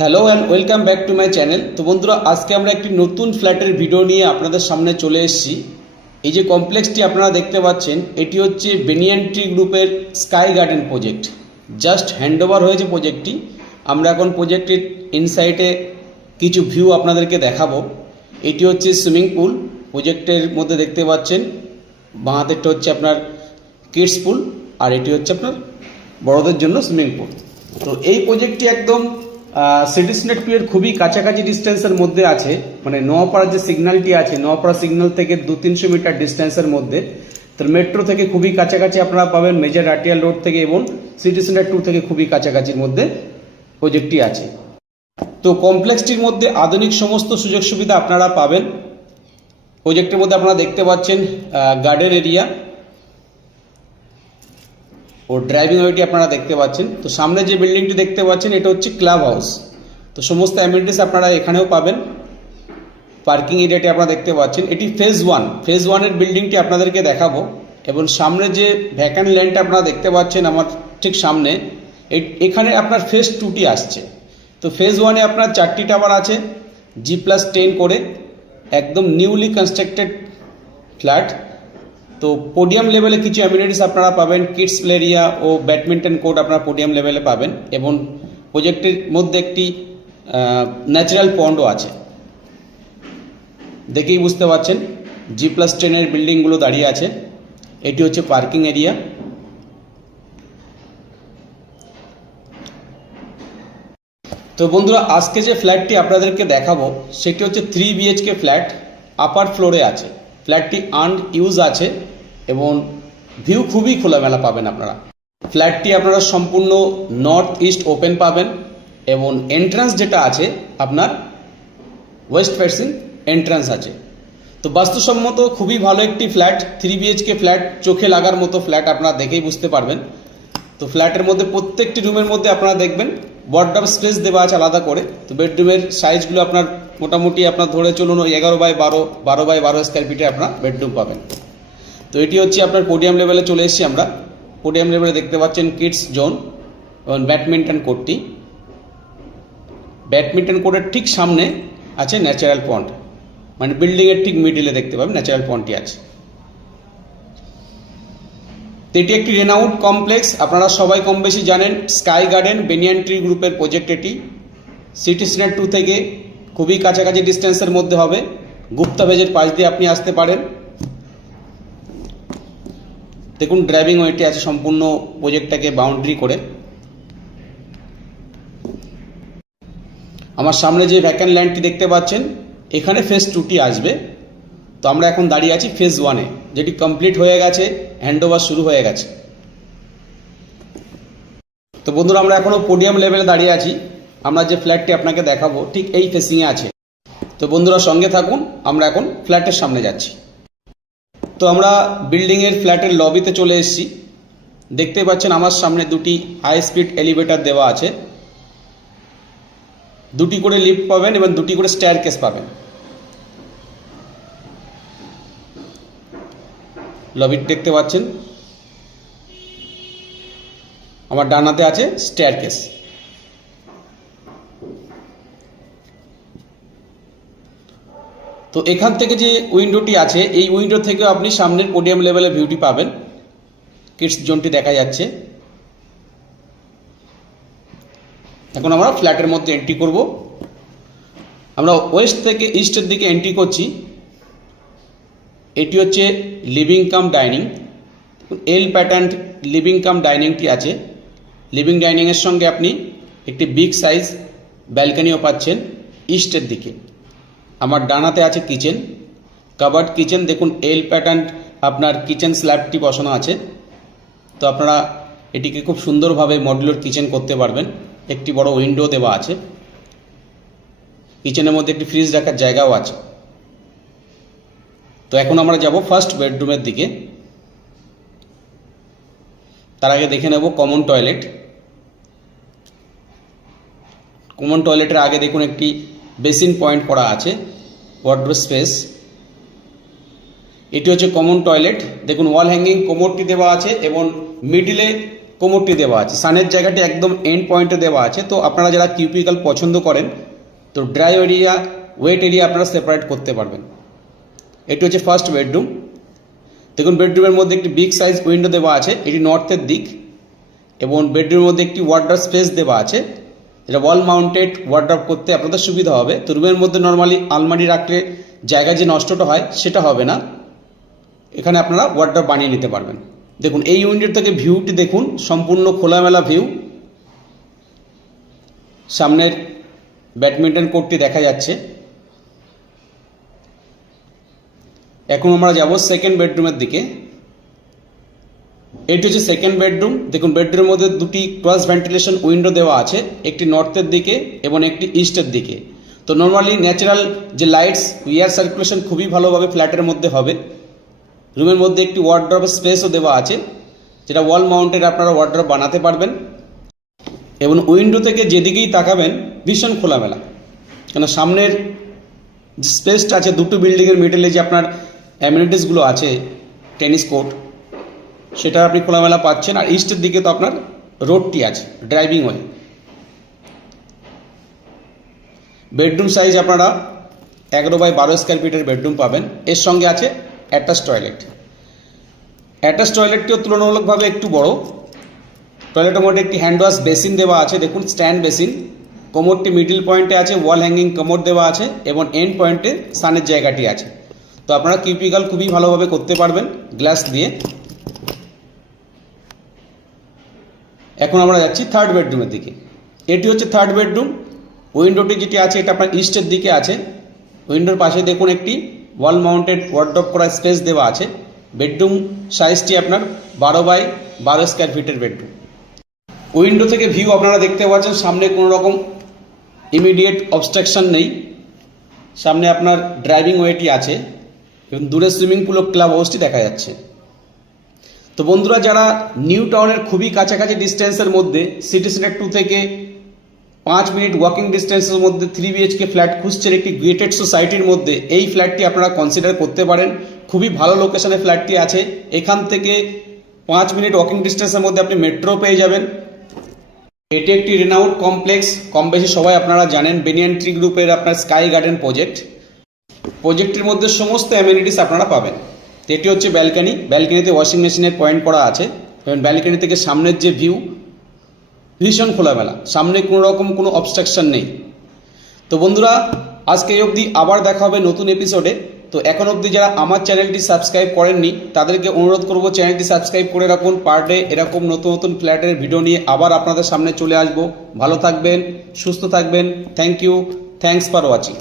Hello and welcome back to my channel. তো বন্ধুরা, আজকে আমরা একটি নতুন ফ্ল্যাটের ভিডিও নিয়ে আপনাদের সামনে চলে এসেছি। এই যে কমপ্লেক্সটি আপনারা দেখতে পাচ্ছেন, এটি হচ্ছে বেনিয়ান ট্রি গ্রুপের sky garden project. Just handover হয়েছে প্রজেক্টটি। আমরা এখন প্রজেক্টের ইনসাইটে কিছু ভিউ আপনাদেরকে দেখাবো। এটি হচ্ছে সুইমিং পুল। প্রজেক্টের মধ্যে দেখতে পাচ্ছেন বাঁ হাতেরটা হচ্ছে আপনার কিডস পুল, আর এটি হচ্ছে আপনার বড়দের জন্য সুইমিং পুল। তো এই প্রজেক্টটি একদম সিটি সিনেট 2 এর খুবই কাছাকাছি ডিস্টেন্সের মধ্যে আছে। মানে নোয়াপাড়ার যে সিগন্যালটি আছে, নোয়াপাড়া সিগন্যাল থেকে 200-300 মিটার ডিস্টেন্সের মধ্যে। তো মেট্রো থেকে খুবই কাছাকাছি আপনারা পাবেন, মেজর আরটিআর রোড থেকে, এবং সিটি সিনেট 2 থেকে খুবই কাছাকাছির মধ্যে প্রজেক্টটি আছে। তো কমপ্লেক্সটির মধ্যে আধুনিক সমস্ত সুযোগ সুবিধা আপনারা পাবেন। প্রজেক্টের মধ্যে আপনারা দেখতে পাচ্ছেন গার্ডেন এরিয়া ও ড্রাইভিং ওয়েটি আপনারা দেখতে পাচ্ছেন। তো সামনে যে বিল্ডিংটি দেখতে পাচ্ছেন, এটা হচ্ছে ক্লাব হাউস। তো সমস্ত অ্যামিনিটিস আপনারা এখানেও পাবেন। পার্কিং এরিয়াটি আপনারা দেখতে পাচ্ছেন। এটি ফেজ 1 এর বিল্ডিংটি আপনাদেরকে দেখাবো। এবং সামনে যে ভ্যাকান্ট ল্যান্ডটা আপনারা দেখতে পাচ্ছেন আমার ঠিক সামনে, এখানে আপনার ফেজ 2টি আসছে। তো ফেজ 1-এ আপনার 4টি টাওয়ার আছে, G+10 করে, একদম নিউলি কনস্ট্রাক্টেড ফ্ল্যাট। তো পোডিয়াম লেভেলে কিছু অ্যামিনিটিস আপনারা পাবেন, কিডস প্লে এরিয়া ও ব্যাডমিন্টন কোর্ট আপনারা পোডিয়াম লেভেলে পাবেন। এবং প্রজেক্টের মধ্যে একটি ন্যাচারাল পন্ডও আছে। দেখেই বুঝতে পারছেন G+10 এর বিল্ডিংগুলো দাঁড়িয়ে আছে। এটি হচ্ছে পার্কিং এরিয়া। তো বন্ধুরা, আজকে যে ফ্ল্যাটটি আপনাদেরকে দেখাবো সেটি হচ্ছে 3 BHK ফ্ল্যাট, আপার ফ্লোরে আছে। ফ্ল্যাটটি আনইউজ আছে এবং ভিউ খুবই খোলামেলা পাবেন আপনারা। ফ্ল্যাটটি আপনারা সম্পূর্ণ নর্থ ইস্ট ওপেন পাবেন, এবং এন্ট্রান্স যেটা আছে আপনার ওয়েস্ট ফেসিং এন্ট্রান্স আছে। তো বাস্তুসম্মত খুবই ভালো একটি ফ্ল্যাট, 3 BHK ফ্ল্যাট, চোখে লাগার মতো ফ্ল্যাট, আপনারা দেখেই বুঝতে পারবেন। তো ফ্ল্যাটের মধ্যে প্রত্যেকটি রুমের মধ্যে আপনারা দেখবেন ওয়ার্ডরোব স্পেস দেওয়া আছে আলাদা করে। তো বেডরুমের সাইজগুলো আপনার মোটামুটি আপনার ধরে চলুন ওই 11x12, 12x12 স্কোয়ার ফিটে আপনার বেডরুম পাবেন। তো এটি হচ্ছে আপনার পোডিয়াম লেভেলে চলে এসেছি আমরা। পোডিয়াম লেভেলে দেখতে পাচ্ছেন কিডস জোন এবং ব্যাডমিন্টন কোর্টটি। ব্যাডমিন্টন কোর্টের ঠিক সামনে আছে ন্যাচারাল পন্ড, মানে বিল্ডিংয়ের ঠিক মিডিলে দেখতে পাবেন ন্যাচারাল পন্ডটি আছে। তো এটি একটি রেনাউড কমপ্লেক্স, আপনারা সবাই কম বেশি জানেন। স্কাই গার্ডেন বেনিয়ান ট্রি গ্রুপের প্রজেক্ট এটি। সিটি সিনেট 2 থেকে খুবই কাছাকাছি ডিস্টেন্সের মধ্যে হবে। গুপ্তা ভেজের পাশ দিয়ে আপনি আসতে পারেন। দেখুন ড্রাইভিং ওয়েটি আছে সম্পূর্ণ প্রজেক্টটাকে বাউন্ডারি করে। আমার সামনে যে ভ্যাকান্ট ল্যান্ডটি দেখতে পাচ্ছেন, এখানে ফেজ 2টি আসবে। তো আমরা এখন দাঁড়িয়ে আছি ফেজ 1-এ, যেটি কমপ্লিট হয়ে গেছে, হ্যান্ডওভার শুরু হয়ে গেছে। তো বন্ধুরা, আমরা এখনও পোডিয়াম লেভেলে দাঁড়িয়ে আছি। আমরা যে ফ্ল্যাটটি আপনাকে দেখাবো ঠিক এই ফেসিংয়ে আছে। তো বন্ধুরা সঙ্গে থাকুন, আমরা এখন ফ্ল্যাটের সামনে যাচ্ছি। তো আমরা বিল্ডিংয়ের ফ্ল্যাটের লবিতে চলে এসেছি। দেখতে পাচ্ছেন আমার সামনে 2টি হাই স্পিড এলিভেটর দেওয়া আছে। 2টি করে লিফট পাবেন এবং 2টি করে স্টেয়ারকেস পাবেন। লবিটি দেখতে পাচ্ছেন, আমার ডানাতে আছে স্টেয়ারকেস। তো এখান থেকে যে উইন্ডোটি আছে, এই উইন্ডো থেকে আপনি সামনের পোডিয়াম লেভেলের ভিউটি পাবেন। কিডস জোনটি দেখা যাচ্ছে। এখন আমরা ফ্ল্যাটের মধ্যে এন্ট্রি করব। আমরা ওয়েস্ট থেকে ইস্টের দিকে এন্ট্রি করছি। এটি হচ্ছে living cum dining. L pattern living cum ডাইনিংটি আছে। লিভিং ডাইনিংয়ের সঙ্গে আপনি একটি বিগ সাইজ ব্যালকনিও পাচ্ছেন ইস্টের দিকে। আমার ডানাতে আছে কিচেন, কাভার্ড কিচেন। দেখুন এল প্যাটার্ন আপনার কিচেন স্ল্যাবটি বসানো আছে। তো আপনারা এটিকে খুব সুন্দরভাবে মডুলার কিচেন করতে পারবেন। একটি বড় উইন্ডো দেওয়া আছে। কিচেনের মধ্যে একটি ফ্রিজ রাখার জায়গাও আছে। তো এখন আমরা যাব ফার্স্ট বেডরুমের দিকে। তার আগে দেখে নেব কমন টয়লেট। কমন টয়লেটের আগে দেখুন একটি বেসিন পয়েন্ট করা আছে, ওয়ার্ডরোব স্পেস। এটি হচ্ছে কমন টয়লেট। দেখুন ওয়াল হ্যাঙ্গিং কোমোডটি দেওয়া আছে এবং মিডিলে কোমরটি দেওয়া আছে, সানের জায়গাটি একদম এন্ড পয়েন্টে দেওয়া আছে। তো আপনারা যারা কিউবিকল পছন্দ করেন তো ড্রাই এরিয়া ওয়েট এরিয়া আপনারা সেপারেট করতে পারবেন। এটি হচ্ছে ফার্স্ট বেডরুম। দেখুন বেডরুমের মধ্যে একটি বিগ সাইজ উইন্ডো দেওয়া আছে, এটি নর্থের দিক, এবং বেডরুমের মধ্যে একটি ওয়ার্ড্রপ স্পেস দেওয়া আছে, যেটা ওয়াল মাউন্টেড ওয়ার্ড্রপ করতে আপনাদের সুবিধা হবে। তো রুমের মধ্যে নর্মালি আলমারি রাখলে জায়গা যে নষ্টটা হয় সেটা হবে না, এখানে আপনারা ওয়ার্ড্রপ বানিয়ে নিতে পারবেন। দেখুন এই উইন্ডো থেকে ভিউটি দেখুন, সম্পূর্ণ খোলামেলা ভিউ, সামনের ব্যাডমিন্টন কোর্টটি দেখা যাচ্ছে। এখন আমরা যাব সেকেন্ড বেডরুমের দিকে। এটি হচ্ছে সেকেন্ড বেডরুম। দেখুন বেডরুমের মধ্যে দুটি ক্রস ভেন্টিলেশন উইন্ডো দেওয়া আছে, একটি নর্থের দিকে এবং একটি ইস্টের দিকে। তো নর্মালি ন্যাচারাল যে লাইটস এয়ার সার্কুলেশন খুবই ভালোভাবে ফ্ল্যাটের মধ্যে হবে। রুমের মধ্যে একটি ওয়ার্ড্রপ স্পেসও দেওয়া আছে, যেটা ওয়াল মাউন্টেড আপনারা ওয়ার্ড্রপ বানাতে পারবেন। এবং উইন্ডো থেকে যেদিকেই তাকাবেন ভীষণ খোলামেলা, কেন সামনের যে স্পেসটা আছে, দুটো বিল্ডিংয়ের মিডলে যে আপনার অ্যামিনিটিসগুলো আছে, টেনিস কোর্ট, সেটা আপনি খোলামেলা পাচ্ছেন। আর ইস্টের দিকে তো আপনার রোডটি আছে, ড্রাইভিং ওয়ে। বেডরুম সাইজ আপনারা 11 বাই 12 স্কোয়ার ফিটের বেডরুম পাবেন। এর সঙ্গে আছে অ্যাটাচ টয়লেট। অ্যাটাচ টয়লেটটিও তুলনামূলকভাবে একটু বড়। টয়লেটের মধ্যে একটি হ্যান্ড ওয়াশ বেসিন দেওয়া আছে, দেখুন স্ট্যান্ড বেসিন। কোমরটি মিডল পয়েন্টে আছে, ওয়াল হ্যাঙ্গিং কোমর দেওয়া আছে, এবং এন্ড পয়েন্টে সানের জায়গাটি আছে। তো আপনারা কিউবিকল খুবই ভালোভাবে করতে পারবেন গ্লাস দিয়ে। এখন আমরা যাচ্ছি থার্ড বেডরুমের দিকে। এটি হচ্ছে থার্ড বেডরুম। উইন্ডোটি যেটি আছে এটা আপনার ইস্টের দিকে আছে। উইন্ডোর পাশে দেখুন একটি ওয়াল মাউন্টেড ওয়ার্ড্রপ করা স্পেস দেওয়া আছে। বেডরুম সাইজটি আপনার 12 বাই 12 স্কোয়ার ফিটের বেডরুম। উইন্ডো থেকে ভিউ আপনারা দেখতে পাচ্ছেন, সামনে কোনো রকম ইমিডিয়েট অবস্ট্রাকশন নেই। সামনে আপনার ড্রাইভিং ওয়েটি আছে এবং দূরে সুইমিং পুল ও ক্লাব হাউসটি দেখা যাচ্ছে। তো বন্ধুরা, যারা নিউ টাউনের খুবই কাছাকাছি ডিস্টেন্সের মধ্যে সিটি সেন্টার 2 থেকে 5 মিনিট ওয়াকিং ডিস্টেন্সের মধ্যে 3 BHK ফ্ল্যাট খুঁজছেন একটি গ্রেটেড সোসাইটির মধ্যে, এই ফ্ল্যাটটি আপনারা কনসিডার করতে পারেন। খুবই ভালো লোকেশনে ফ্ল্যাটটি আছে। এখান থেকে 5 মিনিট ওয়াকিং ডিস্টেন্সের মধ্যে আপনি মেট্রো পেয়ে যাবেন। এটি একটি রেনাউড কমপ্লেক্স, কম বেশি সবাই আপনারা জানেন, বেনিয়ান ট্রি গ্রুপের আপনার স্কাই গার্ডেন প্রজেক্টের মধ্যে সমস্ত অ্যামিনিটিস আপনারা পাবেন। এটি হচ্ছে ব্যালকনি। ব্যালকনিতে ওয়াশিং মেশিনের পয়েন্ট করা আছে, এবং ব্যালকনি থেকে সামনের যে ভিউ ভীষণ খোলামেলা, সামনে কোনো রকম কোনো অবস্ট্রাকশন নেই। তো বন্ধুরা, আজকে এই অবধি, আবার দেখা হবে নতুন এপিসোডে। তো এখন অবধি যারা আমার চ্যানেলটি সাবস্ক্রাইব করেননি তাদেরকে অনুরোধ করব চ্যানেলটি সাবস্ক্রাইব করে রাখুন। পার ডে এরকম নতুন নতুন ফ্ল্যাটের ভিডিও নিয়ে আবার আপনাদের সামনে চলে আসবো। ভালো থাকবেন, সুস্থ থাকবেন। Thank you, thanks for watching.